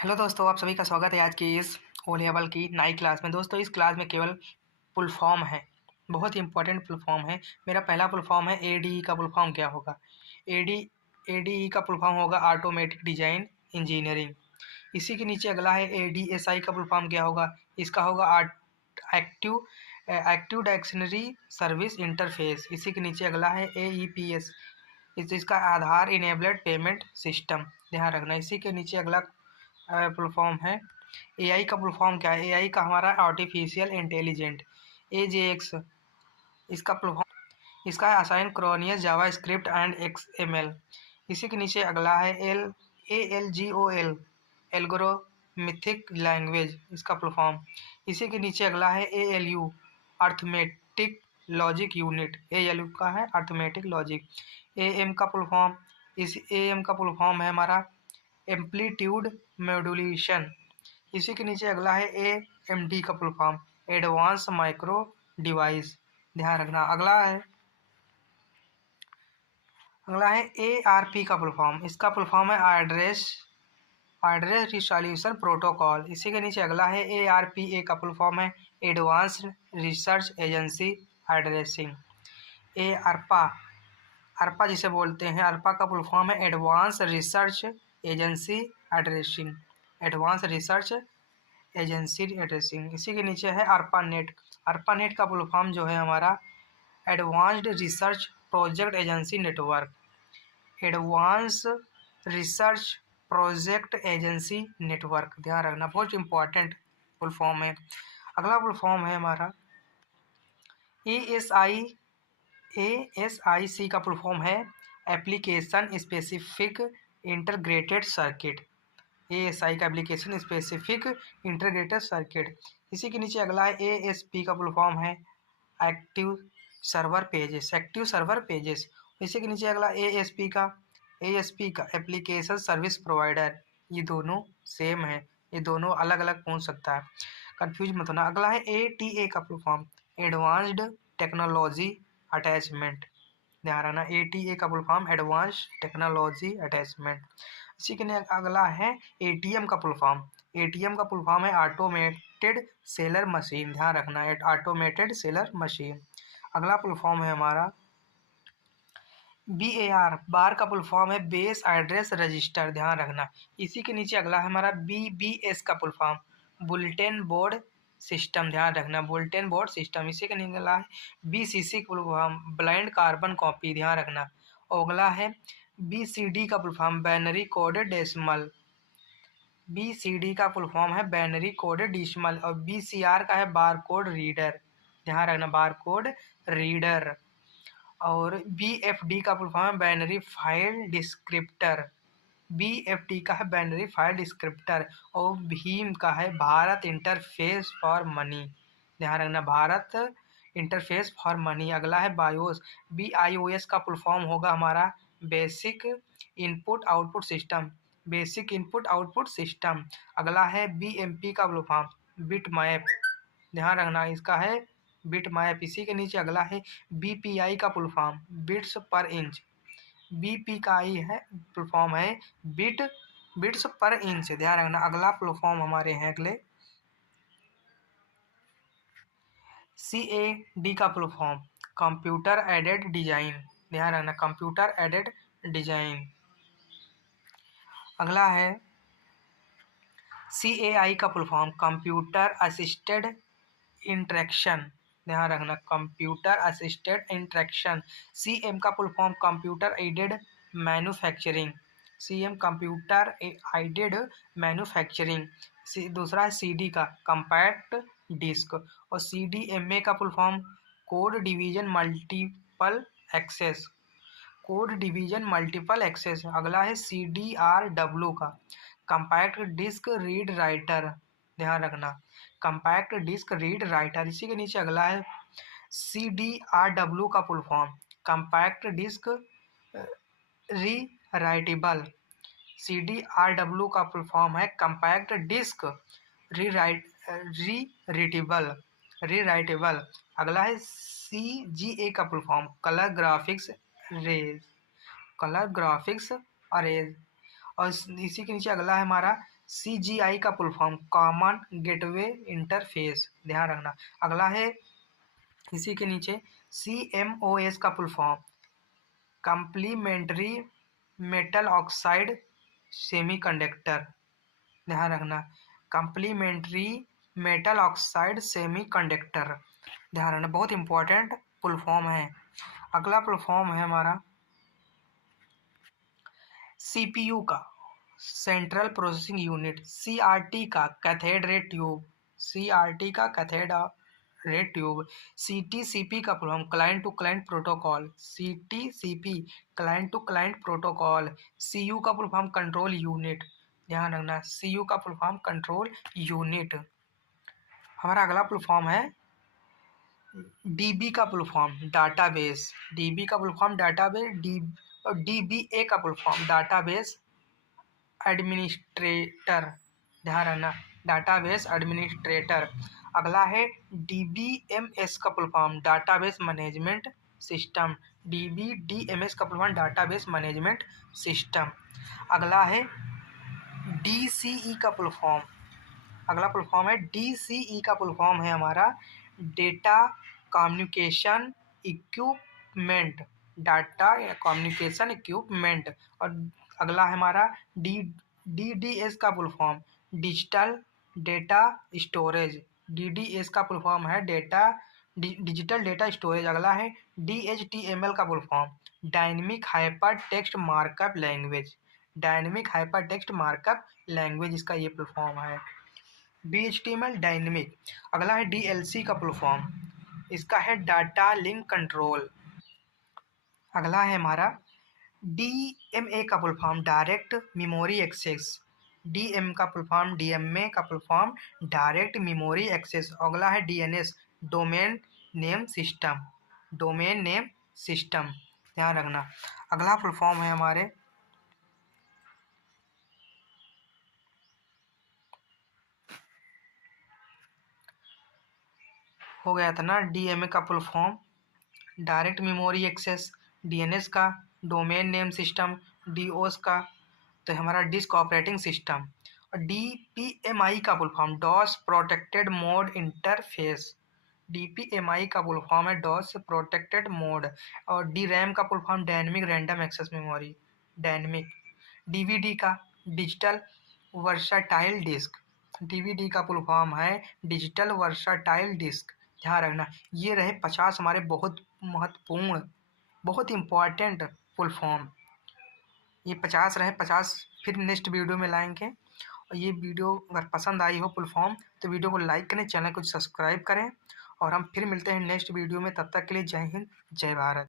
Hello दोस्तों, आप सभी का स्वागत है आज की इस ओ लेवल की नई क्लास में। दोस्तों, इस क्लास में केवल फुल फॉर्म है, बहुत ही इंपॉर्टेंट फुल फॉर्म है। मेरा पहला फुल फॉर्म है एडीई का फुल फॉर्म क्या होगा। एडी एडीई का फुल फॉर्म होगा ऑटोमेटिक डिजाइन इंजीनियरिंग। इसी के नीचे अगला है एडीएसआई का फुल फॉर्म क्या होगा। इसका होगा एक्टिव एक्टिव डायरेक्शनरी सर्विस इंटरफेस। इसी के नीचे अगला है एईपीएस, इसका आधार इनेबल्ड पेमेंट सिस्टम, ध्यान रखना। इसी के नीचे अगला फुल फॉर्म है एआई का फुल फॉर्म क्या है। एआई का हमारा आर्टिफिशियल इंटेलिजेंट, एजेएक्स। इसका फुल फॉर्म, इसका asynchronous JavaScript and XML. इसी के नीचे अगला है एएलजीओएल, एल्गोरिथमिक लैंग्वेज, इसका फुल फॉर्म। इसी के नीचे अगला है ALU, arithmetic logic unit. ALU का है अर्थमेटिक लॉजिक। एएम का फुल फॉर्म, इस एएम का फुल फॉर्म है हमारा एम्पलीट्यूड मॉड्यूलेशन। इसी के नीचे अगला है एएमडी का full form, advance micro device, ध्यान रखना। अगला है एआरपी का फुल फॉर्म। इसका फुल फॉर्म है एड्रेस रिसोल्यूशन प्रोटोकॉल। इसी के नीचे अगला है एआरपीए का फुल फॉर्म है एडवांस्ड रिसर्च एजेंसी एड्रेसिंग। ए अरपा, अरपा जिसे बोलते हैं, अरपा का फुल फॉर्म है advance research agency addressing, advance research agency addressing. इसी के नीचे है अर्पा नेट। अर्पा नेट का फुल फॉर्म जो है हमारा advanced research project agency network, advance research project agency network, ध्यान रखना, बहुत इंपॉर्टेंट फुल फॉर्म है। अगला फुल फॉर्म है हमारा एएसआईसी का फुल फॉर्म है application specific integrated circuit. ASI का एप्लीकेशन स्पेसिफिक इंटीग्रेटेड सर्किट। इसी के नीचे अगला है एएसपी का फुल फॉर्म है active server pages, active server pages. इसी के नीचे अगला एएसपी का एप्लीकेशन सर्विस प्रोवाइडर। ये दोनों सेम है, ये दोनों अलग अलग पूछ सकता है, कंफ्यूज मत होना। अगला है एटीए का full form advanced technology attachment, ध्यान रखना। एटीए का full form advance technology attachment. इसी के लिए अगला है एटीएम का फुल फॉर्म। एटीएम का फुल फॉर्म है ऑटोमेटेड सेलर मशीन, ध्यान रखना, ऑटोमेटेड सेलर मशीन। अगला फुल फॉर्म है हमारा BAR, बार का फुल फॉर्म है बेस एड्रेस रजिस्टर, ध्यान रखना। इसी के नीचे अगला है हमारा BBS का full form bulletin board system, ध्यान रखना, बुलेटिन बोर्ड सिस्टम। इसी के नीचे अगला है BCC का full form blind carbon copy, ध्यान रखना। और अगला है BCD का full form binary coded decimal. BCD का फुल फॉर्म है बैनरी कोडेड डेसिमल। और BCR का है बार कोड रीडर, ध्यान रखना, बार कोड रीडर। और BFD का फुल फॉर्म है बाइनरी फाइल डिस्क्रिप्टर। BFD का है बाइनरी फाइल डिस्क्रिप्टर। और भीम का है भारत इंटरफेस फॉर मनी, ध्यान रखना, भारत इंटरफेस फॉर मनी। अगला है बायोस। BIOS का फुल फॉर्म होगा हमारा basic input output system, basic input output system. अगला है BMP का फुल फॉर्म बिट मैप, ध्यान रखना, इसका है बिट मैप। इसी के नीचे अगला है BPI का फुल फॉर्म बिट्स पर इंच। BPI है फुल फॉर्म है बिट्स पर इंच, ध्यान रखना। अगला फुल फॉर्म हमारे हैं अगले CAD का full form computer aided design, ध्यान रखना, कंप्यूटर एडेड डिजाइन। अगला है CAI का full form computer assisted interaction, ध्यान रखना, कंप्यूटर असिस्टेड इंटरेक्शन। CM का full form computer aided manufacturing, CM computer aided manufacturing. दूसरा है CD का कंपैक्ट डिस्क। और CDMA का full form code division multiple access, code division multiple access. अगला है CDRW का कंपैक्ट डिस्क रीड राइटर, ध्यान रखना, कंपैक्ट डिस्क रीड राइटर। इसी के नीचे अगला है CDRW का full form compact disc rewritable. CDRW का फुल फॉर्म है कंपैक्ट डिस्क री राइटेबल। अगला है CGA का full form colour graphics rays, colour graphics arrays. और इसी के नीचे अगला है हमारा CGI का full form, common gateway interface, ध्यान रखना। अगला है इसी के नीचे CMOS का full form, complementary metal oxide semiconductor, ध्यान रखना। कम्प्लीमेंट्री मेटल ऑक्साइड सेमीकंडक्टर, ध्यान रखना, बहुत इंपॉर्टेंट फुल फॉर्म है। अगला फुल फॉर्म है हमारा CPU का, सेंट्रल प्रोसेसिंग यूनिट, CRT का कैथोड रे ट्यूब, CRT का कैथोड रे ट्यूब, CTCP का full form, client to client protocol, CTCP client to client protocol, CU का फुल फॉर्म कंट्रोल यूनिट, ध्यान रखना, CU का फुल फॉर्म कंट्रोल यूनिट। हमारा अगला full form है DB का फुल फॉर्म, डाटाबेस, DB का फुल फॉर्म डाटाबेस, DBA का फुल फॉर्म डाटाबेस एडमिनिस्ट्रेटर, ध्यान रखना, डाटाबेस एडमिनिस्ट्रेटर। अगला है DBMS का full form, database management system, DBDMS का full form database management system. अगला है DCE का फुल फॉर्म, अगला फुल फॉर्म है DCE का फुल फॉर्म है हमारा data communication equipment, data communication equipment. और अगला है हमारा DDS का full form, digital data storage, DDS का फुल फॉर्म है डिजिटल डेटा स्टोरेज। अगला है DHTML का full form, dynamic hyper text markup language, dynamic hyper text markup language इसका ये फुल फॉर्म है, DHTML डायनेमिक। अगला है DLC का फुल फॉर्म, इसका है डाटा लिंक कंट्रोल। अगला है हमारा DMA का full form, direct memory access, DM का फुल फॉर्म, DMA का full form direct memory access. अगला है DNS, domain name system, domain name system, ध्यान रखना। अगला फुल फॉर्म है हमारे हो गया था ना, DMA का full form direct memory access, DNS का डोमेन नेम सिस्टम, DOS का तो हमारा डिस्क ऑपरेटिंग सिस्टम। और DPMI का full form, DOS protected mode interface, DPMI का फुल फॉर्म है डॉस प्रोटेक्टेड मोड। और DRAM का full form dynamic random access memory, dynamic. DVD का डिजिटल वर्साटाइल डिस्क, DVD का फुल फॉर्म है digital versatile disc, ध्यान रखना। ये रहे 50 हमारे बहुत महत्वपूर्ण, बहुत इम्पॉर्टेंट फुल फॉर्म। ये 50 रहे, 50 फिर नेक्स्ट वीडियो में लाएंगे। और ये वीडियो अगर पसंद आई हो फुल फॉर्म तो वीडियो को लाइक करें, चैनल को सब्सक्राइब करें, और हम फिर मिलते हैं नेक्स्ट वीडियो में। तब तक के लिए जय हिंद, जय भारत।